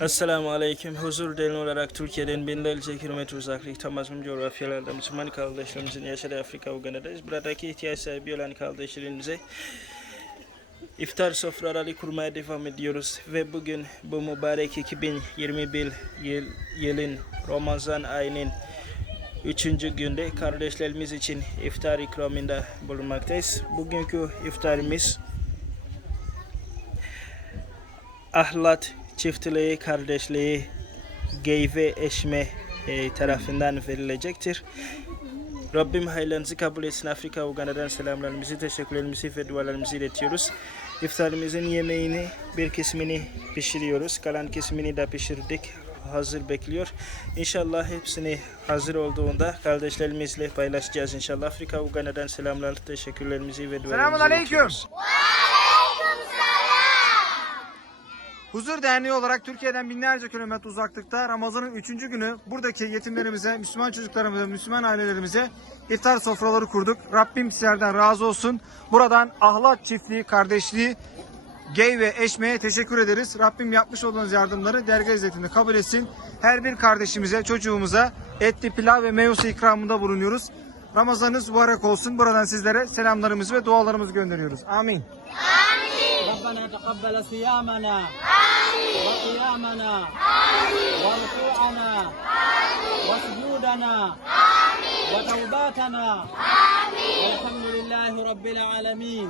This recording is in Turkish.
Esselamu Aleyküm. Huzur delin olarak Türkiye'den binlerce kilometre uzaklıkta mazlum coğrafyalarda Müslüman kardeşlerimizin yaşadığı Afrika Uganda'dayız. Buradaki ihtiyaç sahibi olan kardeşlerimize iftar sofraları kurmaya devam ediyoruz. Ve bugün bu mübarek 2021 yıl, yılın Ramazan ayının Üçüncü günde kardeşlerimiz için iftar ikramında bulunmaktayız. Bugünkü iftarımız ahlat çiftliği kardeşliği gey ve eşme e, tarafından verilecektir. Rabbim hayırlarınızı kabul etsin. Afrika Uganda'dan selamlarımızı, teşekkürlerimizi ve dualarımızı iletiyoruz. İftarımızın yemeğini bir kısmını pişiriyoruz. Kalan kısmını da pişirdik. Hazır bekliyor. İnşallah hepsini hazır olduğunda kardeşlerimizle paylaşacağız inşallah. Afrika Uganda'dan selamlar, teşekkürlerimizi ve dualarımızı Selamun aleyküm. iletiyoruz. Huzur Derneği olarak Türkiye'den binlerce kilometre uzaklıkta Ramazan'ın 3. günü buradaki yetimlerimize, Müslüman çocuklarımıza, Müslüman ailelerimize iftar sofraları kurduk. Rabbim sizlerden razı olsun. Buradan ahlak çiftliği, kardeşliği, gay ve eşmeye teşekkür ederiz. Rabbim yapmış olduğunuz yardımları dergi izzetinde kabul etsin. Her bir kardeşimize, çocuğumuza etli pilav ve meyvesi ikramında bulunuyoruz. Ramazanınız mübarek olsun. Buradan sizlere selamlarımızı ve dualarımızı gönderiyoruz. Amin. Amin. Rabbena tekabbele siyamena. وقيامنا. وركوعنا وسجودنا. وتوباتنا. والحمد لله رب العالمين.